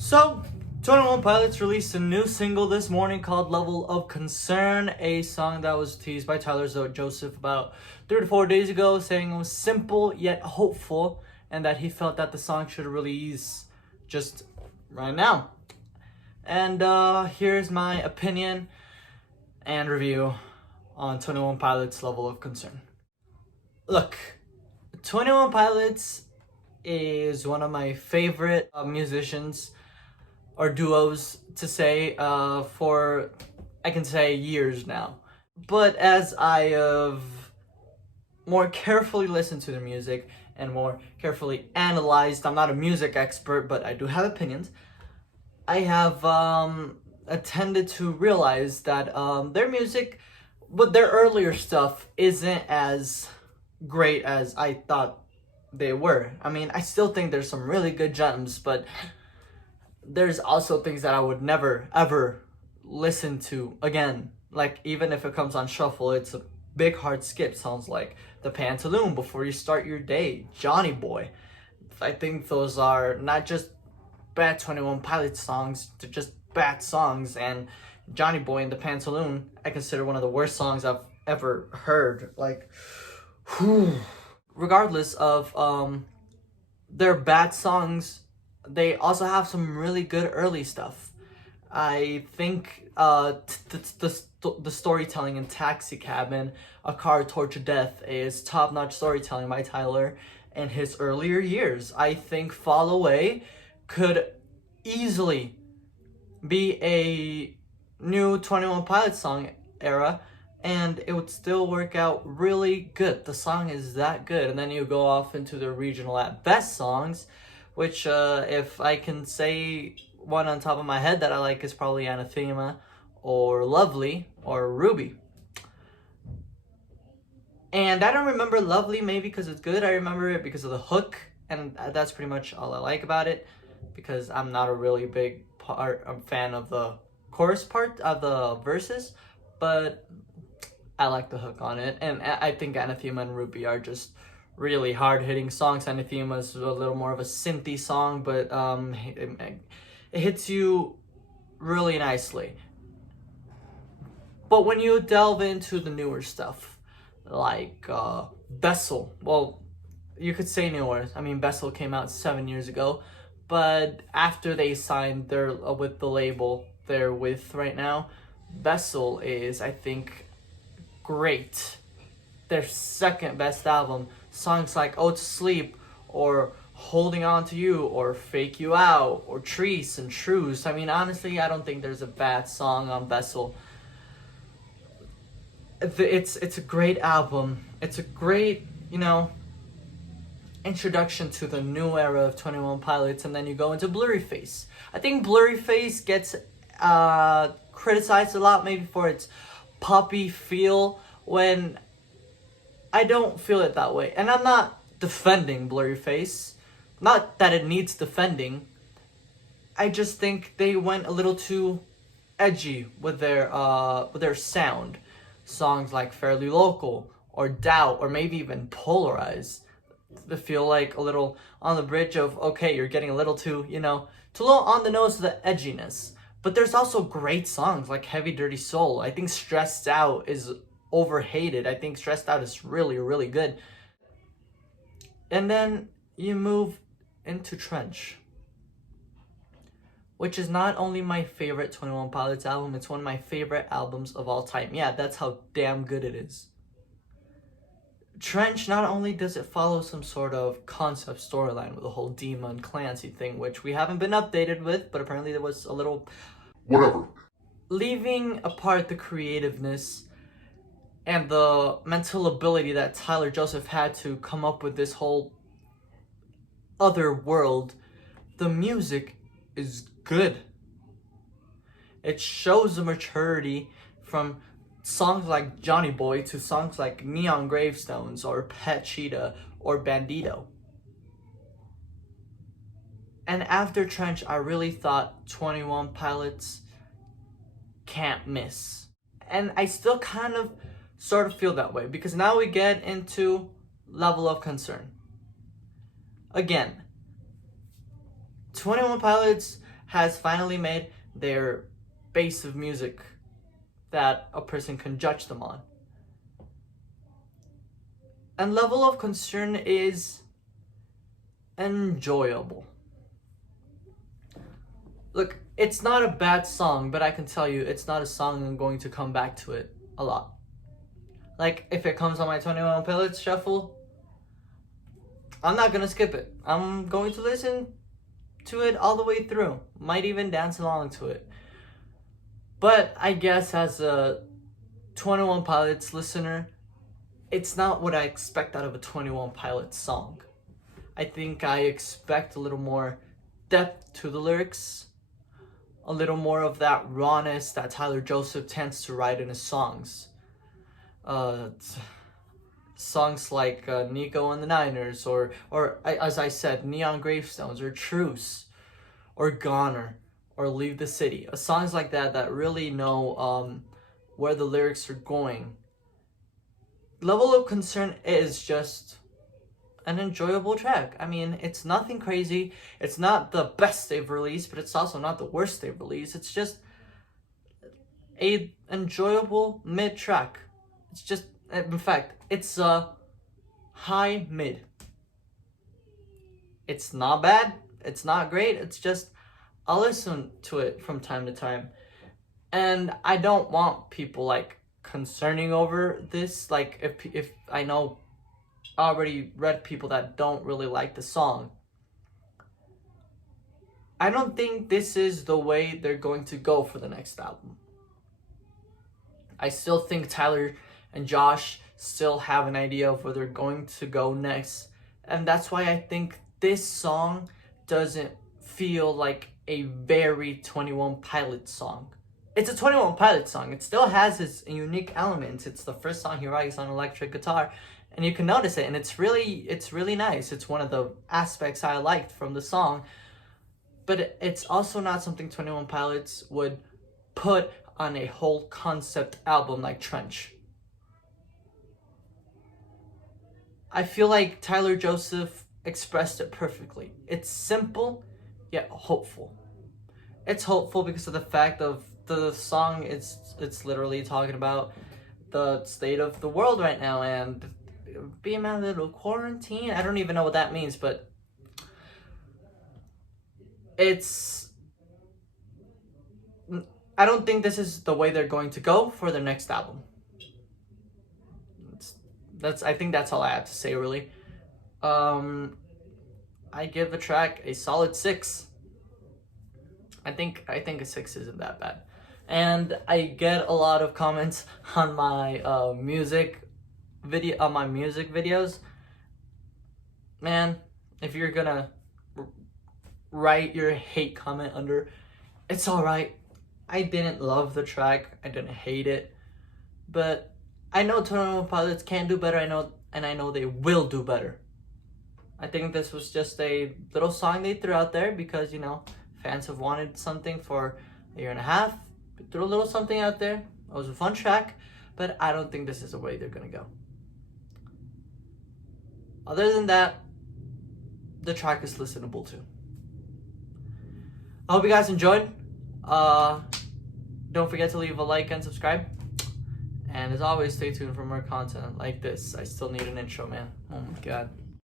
So, 21 Pilots released a new single this morning called Level of Concern, a song that was teased by Tyler Joseph about 3 to 4 days ago, saying it was simple yet hopeful, and that he felt that the song should release just right now. And here's my opinion and review on 21 Pilots' Level of Concern. Look, 21 Pilots is one of my favorite musicians or duos to say for, I can say, years now. But as I have more carefully listened to their music and more carefully analyzed, I'm not a music expert, but I do have opinions, I have tended to realize that their music, but their earlier stuff isn't as great as I thought they were. I mean, I still think there's some really good gems, but there's also things that I would never ever listen to again. Like, even if it comes on shuffle, it's a big hard skip. Sounds like The Pantaloon, Before You Start Your Day, Johnny Boy. I think those are not just bad 21 Pilots songs, they're just bad songs. And Johnny Boy and The Pantaloon, I consider one of the worst songs I've ever heard. Like, whew. Regardless of their bad songs, they also have some really good early stuff. I think the storytelling in Taxi Cabin, A Car Torture Death, is top-notch storytelling by Tyler in his earlier years. I think Fall Away could easily be a new 21 Pilots song era, and it would still work out really good. The song is that good. And then you go off into the regional at best songs, which if I can say one on top of my head that I like, is probably Anathema or Lovely or Ruby. And I don't remember Lovely maybe because it's good. I remember it because of the hook, and that's pretty much all I like about it, because I'm not a really big fan of the chorus part of the verses, but I like the hook on it. And I think Anathema and Ruby are just really hard-hitting songs. Anathema is a little more of a synthy song, but it hits you really nicely. But when you delve into the newer stuff, like Bessel, well, you could say newer. I mean, Bessel came out 7 years ago, but after they signed their with the label they're with right now, Bessel is, I think, great. Their second best album. Songs like Oh to Sleep or Holding On to You or Fake You Out or Trees and Truce. I mean, honestly, I don't think there's a bad song on Bessel. It's a great album. It's a great, introduction to the new era of 21 Pilots. And then you go into Blurryface. I think Blurryface gets criticized a lot, maybe for its poppy feel, when I don't feel it that way. And I'm not defending Blurryface. Not that it needs defending. I just think they went a little too edgy with their sound. Songs like Fairly Local or Doubt or maybe even Polarize, they feel like a little on the bridge of, okay, you're getting a little too, too low on the nose of the edginess. But there's also great songs like Heavy Dirty Soul. I think Stressed Out is overhated. I think Stressed Out is really, really good. And then you move into Trench, which is not only my favorite 21 Pilots album, it's one of my favorite albums of all time. Yeah, that's how damn good it is. Trench, not only does it follow some sort of concept storyline with the whole Dima and Clancy thing, which we haven't been updated with, but apparently there was a little whatever. Leaving apart the creativeness and the mental ability that Tyler Joseph had to come up with this whole other world, the music is good. It shows the maturity from songs like Johnny Boy to songs like Neon Gravestones or Pet Cheetah or Bandito. And after Trench, I really thought 21 Pilots can't miss. And I still kind of sort of feel that way, because now we get into Level of Concern. Again, 21 Pilots has finally made their base of music that a person can judge them on. And Level of Concern is enjoyable. Look, it's not a bad song, but I can tell you it's not a song I'm going to come back to it a lot. Like, if it comes on my 21 Pilots shuffle, I'm not gonna skip it. I'm going to listen to it all the way through. Might even dance along to it. But I guess as a 21 Pilots listener, it's not what I expect out of a 21 Pilots song. I think I expect a little more depth to the lyrics, a little more of that rawness that Tyler Joseph tends to write in his songs. Songs like Nico and the Niners, or as I said, Neon Gravestones, or Truce, or Goner, or Leave the City. Songs like that that really know where the lyrics are going. Level of Concern is just an enjoyable track. I mean, it's nothing crazy. It's not the best they've released, but it's also not the worst they've released. It's just a enjoyable mid track. It's just, in fact, it's a high mid. It's not bad. It's not great. It's just, I'll listen to it from time to time. And I don't want people like concerning over this. Like, if I know, I already read people that don't really like the song. I don't think this is the way they're going to go for the next album. I still think Tyler and Josh still have an idea of where they're going to go next. And that's why I think this song doesn't feel like a very 21 Pilots song. It's a 21 Pilots song. It still has its unique elements. It's the first song he writes on electric guitar. And you can notice it. And it's really nice. It's one of the aspects I liked from the song. But it's also not something 21 Pilots would put on a whole concept album like Trench. I feel like Tyler Joseph expressed it perfectly. It's simple, yet hopeful. It's hopeful because of the fact of the song. It's literally talking about the state of the world right now and being a little quarantine. I don't even know what that means, but I don't think this is the way they're going to go for their next album. I think that's all I have to say, really. I give the track a solid 6. I think a 6 isn't that bad. And I get a lot of comments on my music videos. Man, if you're gonna write your hate comment under, it's alright. I didn't love the track. I didn't hate it. But I know 21 Pilots can do better. I know they will do better. I think this was just a little song they threw out there because, fans have wanted something for a year and a half. They threw a little something out there. It was a fun track, but I don't think this is the way they're gonna go. Other than that, the track is listenable too. I hope you guys enjoyed. Don't forget to leave a like and subscribe. And as always, stay tuned for more content like this. I still need an intro, man. Oh my god.